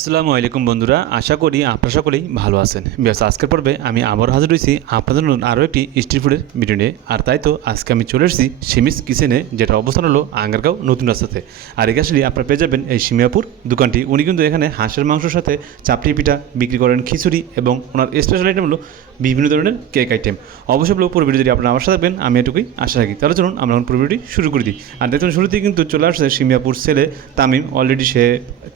আসসালামু আলাইকুম বন্ধুরা, আশা করি আপনারা সকলেই ভালো আছেন। বেশ, আজকের পর্বে আমি আবার হাজির হয়েছি আপনাদের জন্য আরও একটি স্ট্রিট ফুডের ভিডিও নিয়ে। আর তাই তো আজকে আমি চলে এসেছি সিমিস কিচেনে, যেটা অবস্থান হলো আঙ্গারগাঁও নতুন রাস্তাতে। আর এখানে আসলে আপনারা পেয়ে যাবেন এই সিমিয়াপুর দোকানটি। উনি কিন্তু এখানে হাঁসের মাংসের সাথে চাপড়ি পিঠা বিক্রি করেন, খিচুড়ি, এবং ওনার স্পেশাল আইটেম হলো বিভিন্ন ধরনের কেক আইটেম। অবশ্যই বলবো পুরো ভিডিও যদি আপনারা আমার সাথে থাকবেন, আমি এটুকুই আশা রাখি। তাহলে চলুন আমরা পুরো ভিডিওটি শুরু করে দিই। আর দেখুন, শুরুতেই কিন্তু চলে আসছে সিমিয়াপুর ছেলে তামিম। অলরেডি সে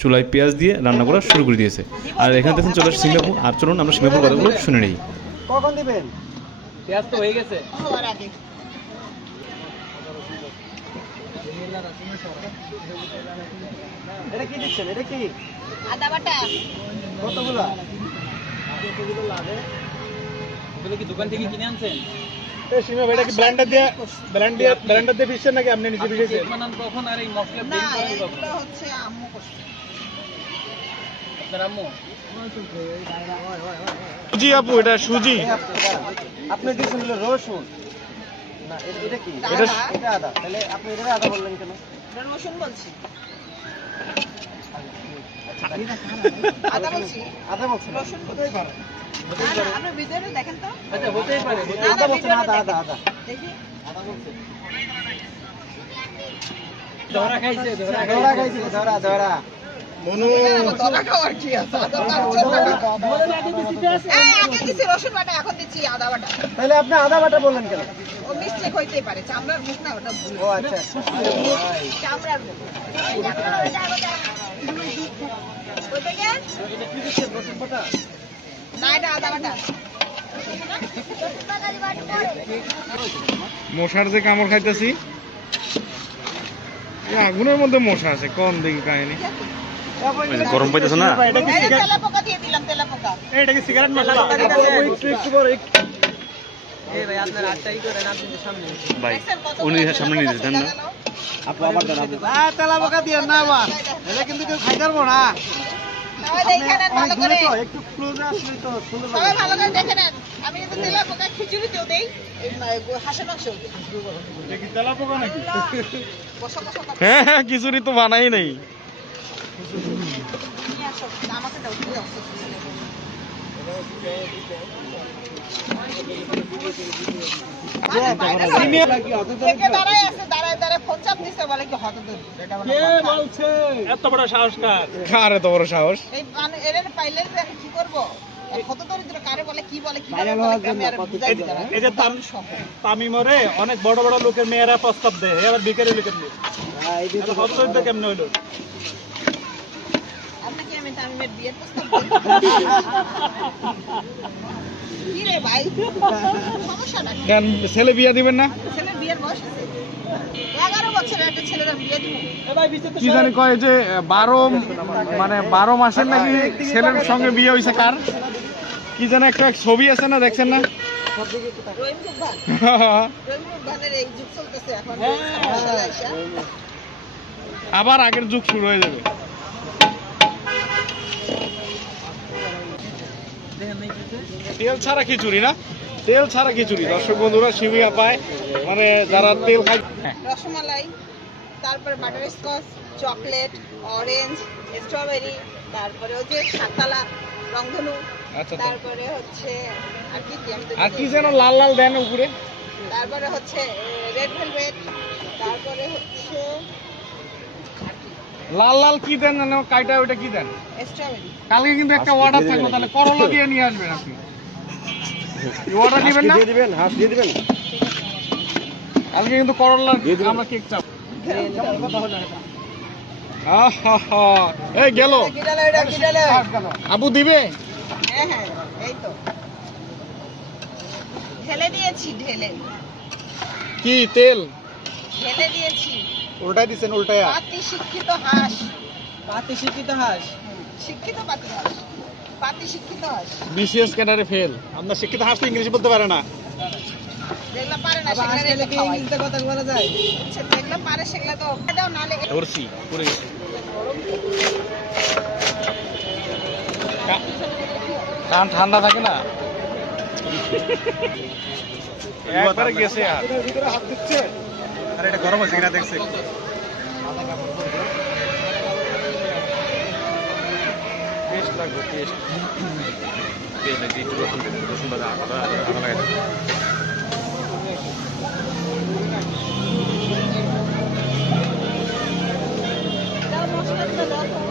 চুলায় পেঁয়াজ দিয়ে রান্না করা শুরু করে দিয়েছে। আর এখানে দেখুন চলে আসছে সিমিয়াপুর। আর চলুন আমরা সিমিয়াপুর কথাগুলো শুনে নিই। কখন দিবেন? পেঁয়াজ তো হয়ে গেছে। এটা কি দিচ্ছেন? এটা কি আদা বাটা কতগুলা? এগুলো কি দোকান থেকে কিনে আনছেন? সীমা ভাই, এটা কি ব্লেন্ডার দিয়ে পিসছেন নাকি আপনি নিজে পিসেছেন? বানান কখন আর এই মশলা না, ব্লেন্ড করেন কখন? এগুলো হচ্ছে আম্মু করছে। আপনার আম্মু? সুজি আপু, এটা সুজি। আপনি দিচ্ছেন হলো রসুন। না, এটা কি? এটা আদা। তাহলে আপনি এটা আদা বললেন কেন? এটা রসুন বলছি। আদা বলছি। আদা বলছেন? রসুন বলছি। না, না, আপনি ভিডিওটা দেখেন তো। আচ্ছা, হতেই পারে। না, আদা না, বলছেন, ভিডিওটা আদা দেখেন। আদা আদা দেখি। আদা বলছেন। ধরা খাইছে, ধরা ধরা খাইছি, ধরা ধরা। মনু ধরা খাওয়ার কি আছে? আদা বাটা আগে দিছি রসুন বাটা, এখন দিচ্ছি আদা বাটা। তাহলে আপনি আদা বাটা বললেন কেন? ও মিস্টেক হইতেই পারে, চামড়ার মুখ না ওটা ভুল। ও আচ্ছা। চামড়ার মুখ। ওইটা কি? এটা কি দিচ্ছেন? রসুন বাটা? না, এটা আদা বাটা। মশার যে কামড় খাইতেছি, আগুনের মধ্যে মশা আছে। কোন দেখি কাহিনী। গরম পাইতেছে না? এটা কি এই সিগারেট? তেলাপোকা দিয়ে দিলাম, তেলাপোকা। এটা কি সিগারেট মশলা? একটু বড় একটু। এই ভাই আপনার আটটাই করেন, আপনি তো সামনে। ভাই দেখছেন কত উনি বড় সামনে নিয়ে যেতেন না? লাগানো? আপু আবার দেন আপু। তেলা পোকা দিয়ে না আবার। এটা কিন্তু কেউ খাই পারবো না। সবাই দেখে নেন ভালো করে। একটু ক্লোজে আসলে তো সুন্দর সবাই ভালো করে দেখে নেন। আমি কিন্তু তেলাপোকা খিচুড়িতেও দেই, এই হাঁসের মাংসেও দিই। দেখি তেলা পোকা নাকি? বসো বসো কথা। হ্যাঁ হ্যাঁ, খিচুড়ি তো বানাই নাই। নিয়ে আসো, আমাকে দাও, তুমি দাও। কে দাঁড়ায় আছে, দাঁড়ায় দাঁড়ায় ফোন চাপ দিছে, বলে কি হতদরিদ্র। এটা বলে কথা। এত বড় সাহস কার? কার এত বড় সাহস? এই এর পাইলে যে আমি কি করব? এই হতদরিদ্র কারে বলে, কি বলে, কি বলে, আমি আর বুঝাই দিতে পারি না। এই যে তামিমরে অনেক বড় বড় লোকের মেয়েরা প্রস্তাব দেয়, এবার বিকারি লোকের মেয়ে হতদরিদ্র কেমনে হইলো? আপনাকে আমি তামিমের বিয়ের প্রস্তাব দিই। কি রে ভাই, সমস্যাটা কি? কেন ছেলে বিয়া দিবেন না? ছেলের বিয়ের বয়স আছে 11 বছরের একটা ছেলের আমি বিয়ে দিব। কি জানি কয় যে 12 মাসের নাকি ছেলের সঙ্গে বিয়ে হয়েছে। কার কি জানি একটা ছবি আছে না, দেখছেন না? রহিম কুকবান, রহিম কুকবানের এই যুগ চলতেছে এখন। সমস্যা আইসা। আবার আগের যুগ শুরু হয়ে যাবে। তেল ছাড়া খিচুড়ি না? তেল ছাড়া খিচুড়ি। দর্শক বন্ধুরা, সিমিয়া পায় মানে যারা তেল খায়। রসমালাই, তারপরে butter Scotch, chocolate, orange, strawberry, তারপরে ওই যে সাততলা রংধনু, আচ্ছা, তারপরে হচ্ছে আর কি কি আমি তো আর কি ভুলে যেন লাল লাল দেন উপরে। গেছি। তারপরে হচ্ছে রেড ভেলভেট, তারপরে হচ্ছে লাল লাল কি দেন যেন কাইটা, ওইটা কি দেন? স্ট্রবেরি। কালকে কিন্তু একটা অর্ডার থাকলো, তাহলে করলা দিয়ে নিয়ে আসবেন আপনি। অর্ডার নেবেন না? দিয়ে দিবেন, হাত দিয়ে দিবেন। কালকে কিন্তু করলা আমরা কেক চাপ। আহা, এই গেল। কি ডালে এটা, কি ডালে? আবু দিবে? হ্যাঁ হ্যাঁ, এই তো ঢেলে দিয়েছি, ঢেলে কি তেল? ঢেলে দিয়েছি। উল্টাই দিছেন, উল্টায়া। পাতি শিক্ষিত হাঁস, পাতি শিক্ষিত হাঁস। শিক্ষিত পাতি হাঁস, পাতি শিক্ষিত হাঁস। বিসিএস ক্যাডারে ফেল। আপনার শিক্ষিত হাঁস তো ইংলিশ বলতে পারে না। যেগুলো পারে না আবার হাঁস সেগুলো খেলে কি খাওয়াই। ইংলিশে কথা বলা যায়? বুঝছে, যেগুলো পারে সেগুলো তো দাও, নাহলে ধরছি পুরে গেছে। কান ঠান্ডা থাকে না, একবারে গেছে। আর ভিতরে হাত দিচ্ছে। আরে এটা গরম হচ্ছে কিনা দেখছি। পেস্ট লাগবে পেস্ট তাও মশলা দিলে দাও তো।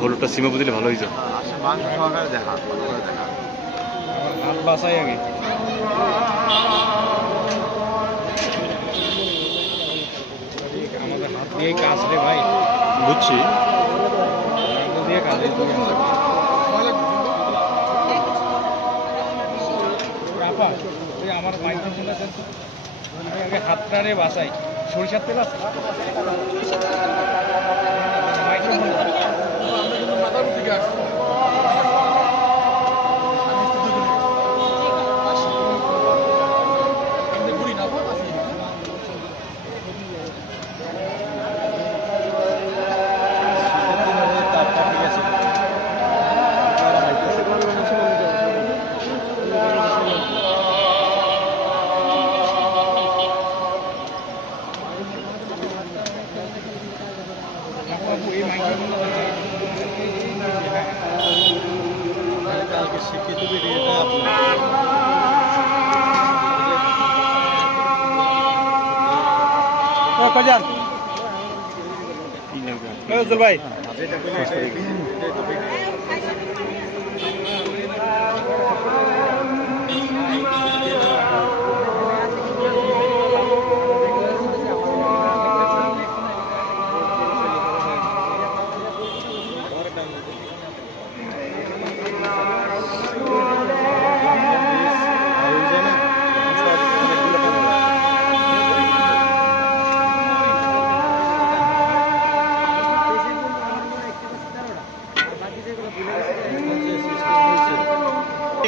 হলুদটা সীমাবু দিলে ভালো হয়েছে। মাংস সহকারে দেখা হাত বাসাই আগে আমাদের হাত দিয়ে কাজ রে ভাই, বুঝছি। হাত দিয়ে কাজ আপা ওই আমার মাইক্রোফোনটা দেন তো। আমি আগে হাতটা রে বাসাই। সরিষার তেল আছে মাইক্রোফোন এই মাইক্রোফোন কালকে শিক্ষিত ভিডিওটা কজান ভাই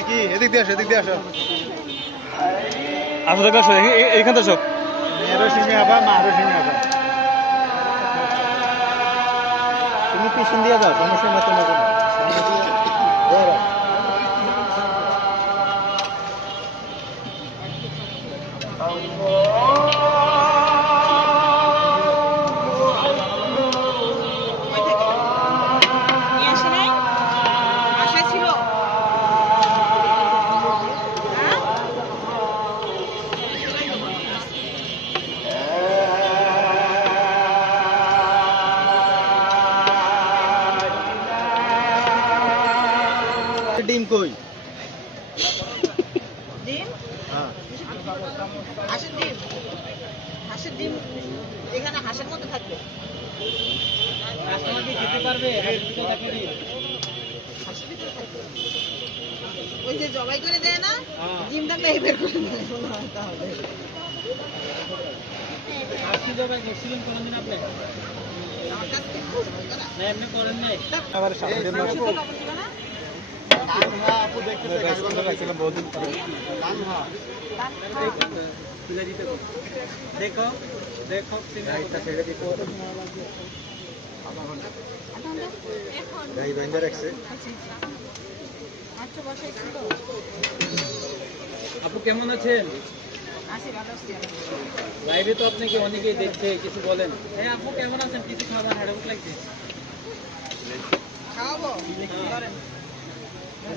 কি এদিক দিয়ে আসো, এদিক দিয়ে আসো, আসো দেখো, আসো এইখান থেকে আসো। রশ্মি আবা মা রশ্মি আবা তুমি পিছন দিয়ে যাও, সমস্যা না তোমার কোনো। নিয়ে আসে নাই? আশা ছিল। হ্যাঁ? ডিম কই? ডিম? হ্যাঁ হাঁসের ডিম? হাঁসের ডিম এখানে হাঁসের মধ্যে থাকবে। কাস্টমার কি খেতে পারবে? হাঁসের ভিতরে থাকে ডিম। হাঁসের ভিতরে থাকবে। ওই যে জবাই করে দেয় না, হ্যাঁ। ডিম থাকলে এই বের করে দেয়, তাহলে হাঁসি জবাই করছিলেন কোনদিন আপনি? আমার কাছ থেকে খুব মজা না। না এমনি করেন নাই? আবার সামনে দিয়ে মাংস তো লবণ দিবে না? আপু দেখতেছে গাড়ি বন্ধ রাখছিলাম বহুদিন পরে। তুলে দিতে বল। দেখো দেখো গাড়িটা ছেড়ে দিতে হবে। গাড়ি বন্ধ রাখছে। আচ্ছা বসাইছিল। আপু কেমন আছেন? আসি ভালো আছি। লাইভে তো আপনাকে অনেকেই দেখছে, কিছু বলেন। হ্যাঁ আপু কেমন আছেন? কিছু খাবার হাড়ে ভুক লাগছে। খাওয়াবো? ধরেন।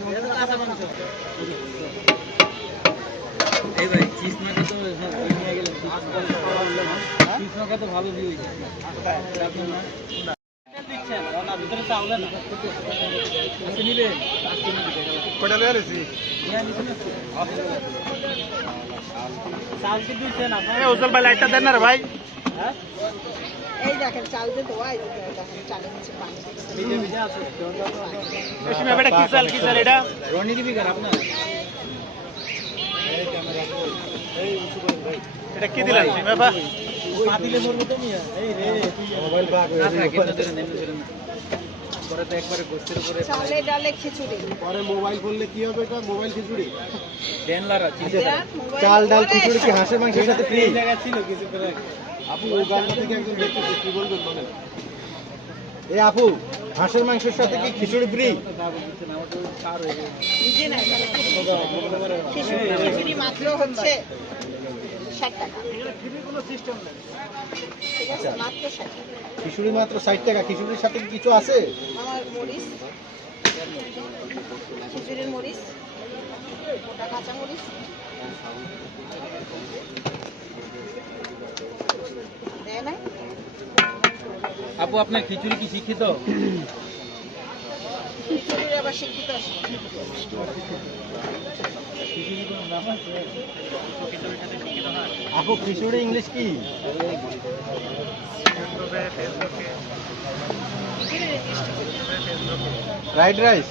এটা তো কাঁচা মাংস। এই ভাই চিজ মাখা তো হ্যাঁ নিয়ে গেলেন। চিজ মাখা তো ভালো দিয়ে হয়েছে। আপনার না? দিচ্ছেন না ভিতরে চাউলে না। আজকে নিবেন? আজকে নিবেন। কয়টা লয়ে আইছি? চাল কি দিচ্ছেন আপনার? এই উজ্জ্বল ভাই লাইটটা দেন না রে ভাই। হ্যাঁ? এই দেখেন চাল দিয়ে ধোয়া, এই যে দেখেন চালের নিচে পানি। ভিজে ভিজে আছে। রশ্মি আবা এটা কি চাল এটা? রনি দিবি কার আপনার? এটা কি দিলেন রশ্মি আবা? পা দিলে মরবো তো মিয়া। এই রে মোবাইল বাগ হয়ে গেছে। এমনি ধরেন না। পরে তো একবারে গোস্তের উপরে চালে ডালে খিচুড়ি। পরে মোবাইল করলে কি হবে এটা? মোবাইল খিচুড়ি। ডেনলারা চিজ দেন, মোবাইল চাল ডাল করে খিচুড়ি কি হাঁসের মাংসের সাথে ফ্রি? এই জায়গা ছিল কিছু করে। আপু ওই গানটা থেকে একজন দেখতেছে, কি বলবেন বলেন? এই আপু হাঁসের মাংসের সাথে কি খিচুড়ি ফ্রি? নিজে না, খিচুড়ি মাত্র হচ্ছে 60 টাকা। ঠিক আছে, মাত্র 60 টাকা। খিচুড়ি মাত্র 60 টাকা। খিচুড়ির সাথে কি কিছু আছে? আমার মরিচ, খিচুড়ির মরিচ, গোটা কাঁচা মরিচ, দেয় না? আপু আপনার খিচুড়ি কি শিক্ষিত? খিচুড়ির আবার শিক্ষিত আছে। আপু খিচুড়ি ইংলিশ কি? Fried rice.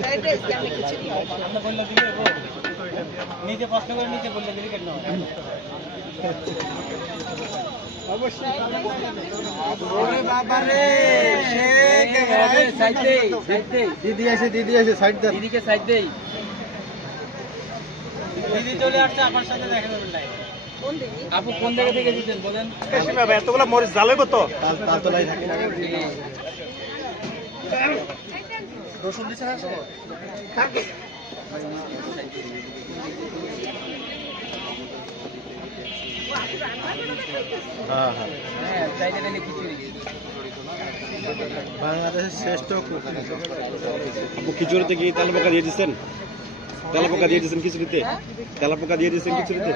ফ্রাইড রাইস দিয়ে আমরা খিচুড়ি হয়। আমরা বললে দিলে নিজে প্রশ্ন করে নিজে বললে দিলে কেন? দিদি আছে সাইড দেন। দিদিকে সাইড দেই। দিদি চলে আসছে আমার সাথে দেখা যাবে না। কোন দিদি? আপু কোন জায়গা থেকে দিতেন বলেন? সীমা ভাই এতগুলো মরিচ জ্বালাইবো তো? তালতলায় থাকে। রসুন দিছে না? হ্যাঁ হ্যাঁ, হ্যাঁ চাইলে দিলে খিচুড়ি। বাংলাদেশের শ্রেষ্ঠ কুক। আপু খিচুড়িতে কি তেলাপোকা দিয়ে দিচ্ছেন? তেলাপোকা দিয়ে দিচ্ছেন খিচুড়িতে? তেলাপোকা দিয়ে দিচ্ছেন খিচুড়িতে?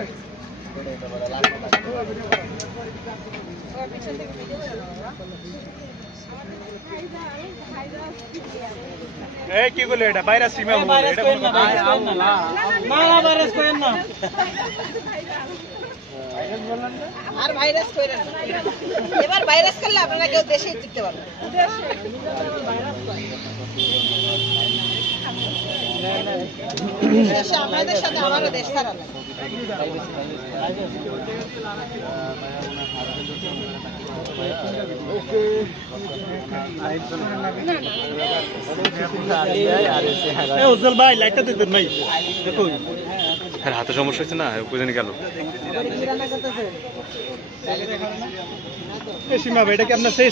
এই কি বলে এটা বাইরে সীমা বলে ভাইরাস এটা করেন কোনো না, কথা? ভাইরাস করেন না। না ভাইরাস করেন না। আর ভাইরাস কইরেন না। এবার ভাইরাস করলে আপনারা কেউ দেশেই টিকতে পারবেন না। দেশে আমাদের সাথে আমারও দেশ ছাড়া না। এই উজ্জ্বল ভাই লাইটটা দিতেন ভাই দেখুন হ্যাঁ হাতে সমস্যা হচ্ছে না বুঝে গেল। এই সীমা ভাই এটা কি আপনার সেই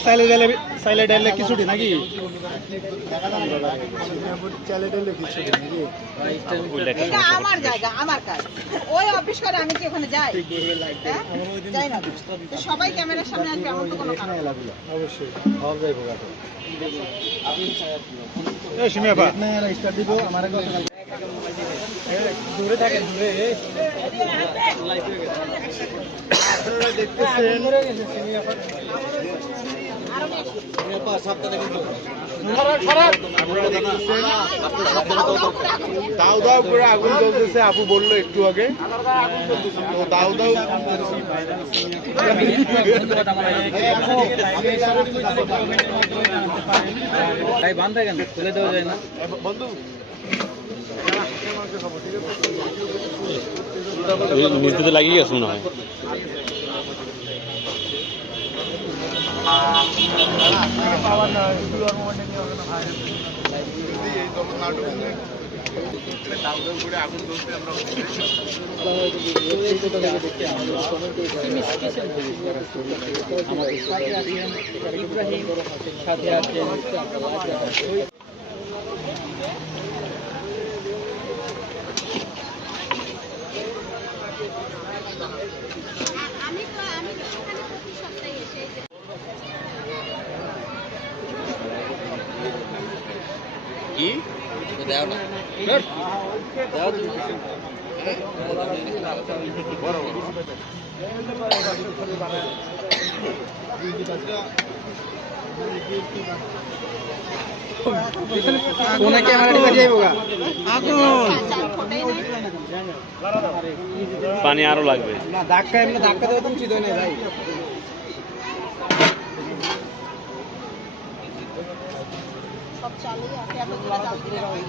সাইলে ডাইলে খিচুড়ি নাকি? এটা আমার জায়গা, আমার কাজ। ওই অফিস করে আমি কি ওখানে যাই? হ্যাঁ? যাই না তো। তো সবাই ক্যামেরার সামনে আসবে এমন তো কোনো কারণ নেই। অবশ্যই সব যাইবো গাছে। এই সীমা ভাই স্টার্ট দিব আমার দূরে থাকেন দূরে দাও দাও করে আগুন জ্বলতেছে। আপু বললো একটু আগে তো দাও দাও। ভাই বান থাকেন তুলে দেওয়া যায় না। বন্ধু নিচে লাগিয়ে গেছে মনে হয়। ইব্রাহিম সাথে আছেন আমি তো এখানে প্রতি সপ্তাহে এসে কোনে ক্যামেরাটি বেরিয়ে যাইবো গা। পানি আরো লাগবে। না ধাক্কা এমনি ধাক্কা দেওয়া তো উচিত হয় না ভাই। সব চালুই আছে, এত দূরে চাল দিলে হয়।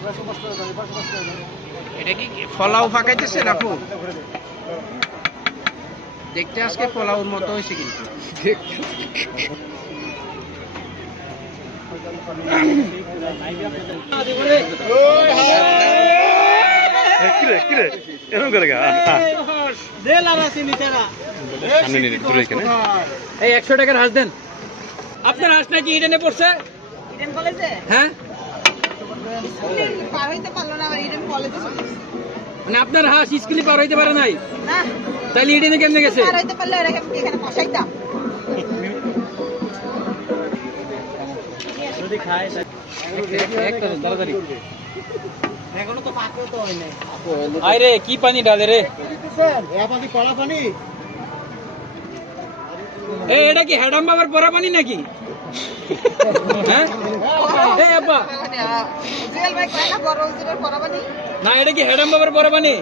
এটা কি ফলাও ফাঁকাইতেছেন আপু? দেখতে আজকে ফলাওর মতো হয়েছে কিন্তু। কিরে কিরে এরকম করে গা দে লারা চিনি তেরা। সামনে নিয়ে দূরে কেন এই 100 টাকার হাঁস দেন। আপনার হাঁস নাকি ইডেনে পড়ছে? ইডেন কলেজে হ্যাঁ, স্কুলে পার হইতে পারলো না, আবার ইডেন কলেজে চলে গেছে। মানে আপনার হাঁস স্কুলে পার হইতে পারে নাই, না, তাইলে ইডেনে কেমনে গেছে? পার হইতে পারলে ওরা এখানে বসাইতাম। তাড়াতাড়ি আরে কি পানি ডালে রে? এই এটা কি হ্যাডাম বাবার পরা পানি নাকি? হ্যাঁ এই আপা, জুয়েল ভাই কয়টা বড় হুজুরের পরাবানি? না এটা কি হ্যাডাম বাবার পরা পানি?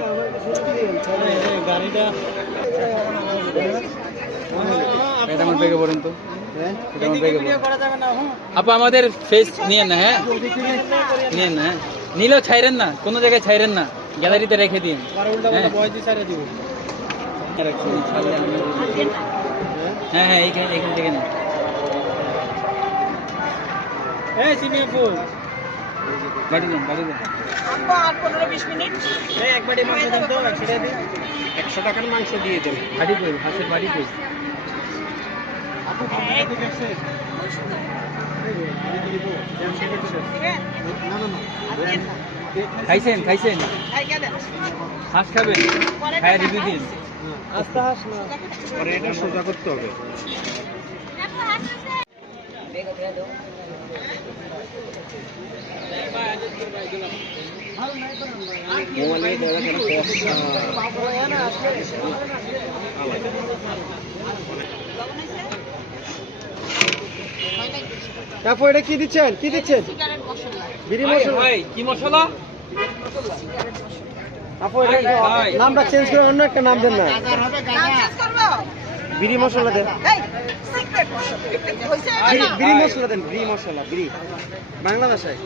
আপা আমাদের ফেস নিয়েন না, হ্যাঁ নিয়েন না, হ্যাঁ নিলেও ছাইরেন না, কোনো জায়গায় ছাইরেন না, গ্যালারিতে রেখে দিন। হ্যাঁ হ্যাঁ এইখান থেকে নেন। বাড়ি দেন, বাড়ি দেন। আব্বা আর 15-20 মিনিট। 100 টাকার মাংস দিয়ে দেন। বাড়ি কই, হাঁসের বাড়ি কই? দিবেন? আজকের না। খাইছেন খাইছেন? খাইকা দেন। হাঁস খাবেন? খায় রিভিউ দিন। পরে এটা সোজা করতে হবে। তারপর এটা কি দিচ্ছেন, কি দিচ্ছেন? সিগারেট মশলা। বিড়ি ভাই, মশলা। ভাই, কি মশলা? তারপর এটা ভাই। নামটা চেঞ্জ করে অন্য একটা নাম দেন না। নাম চেঞ্জ করবো? বিড়ি মশলা দেন। এই, সিগারেট মশলা। হইছে না? বিড়ি মশলা দেন, বিড়ি মশলা, বিড়ি বাংলা ভাষায়।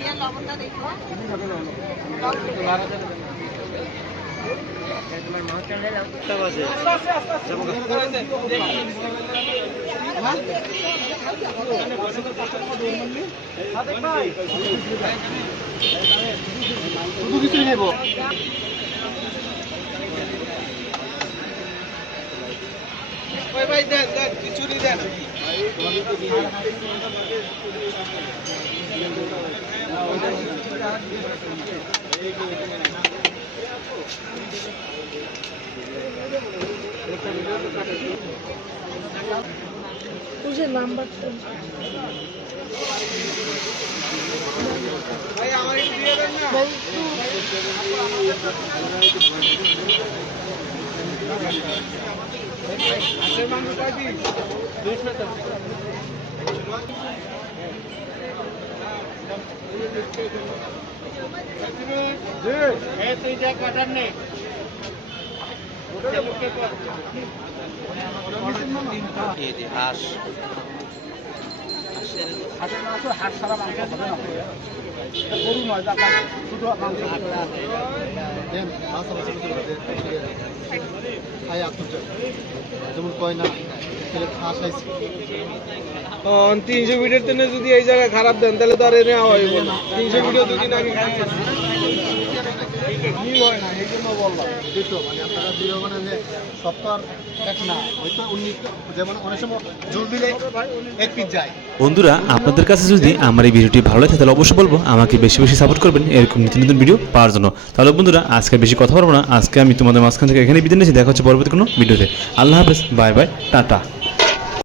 ইয়া লবণটা দেখো। শুধু কিছুই নেব। ভাই দেন দেন, খিচুড়ি দেন। ভাই আমার একটু দিয়ে দেন না। হাঁসের মাংস কয় পিস? তুই যা কাটার নেই। হাঁস হাঁস ছাড়া মাংস হবে না। গরু নয়, শুধু মাংস। যেমন কয় না 300 ভিডিওর জন্য যদি এই জায়গায় খারাপ দেন তাহলে তো আর নেওয়া হইব না। 300 ভিডিও দুদিন আগে মিল হয় না, এই জন্য বললাম। মানে আপনারা ভিডিও বানালে সব তো আর এক না, হয়তো যেমন অনেক সময় জোর দিলে এক পিস যায়। বন্ধুরা আপনাদের কাছে যদি আমার এই ভিডিওটি ভালো লাগে তাহলে অবশ্যই বলবো আমাকে বেশি বেশি সাপোর্ট করবেন এরকম নতুন নতুন ভিডিও পাওয়ার জন্য। তাহলে বন্ধুরা আজকে বেশি কথা বলবো না, আজকে আমি তোমাদের মাঝখান থেকে এখানে বিদায় নিচ্ছি। দেখা হচ্ছে পরবর্তী কোনো ভিডিওতে। আল্লাহ হাফেজ, বাই বাই, টাটা।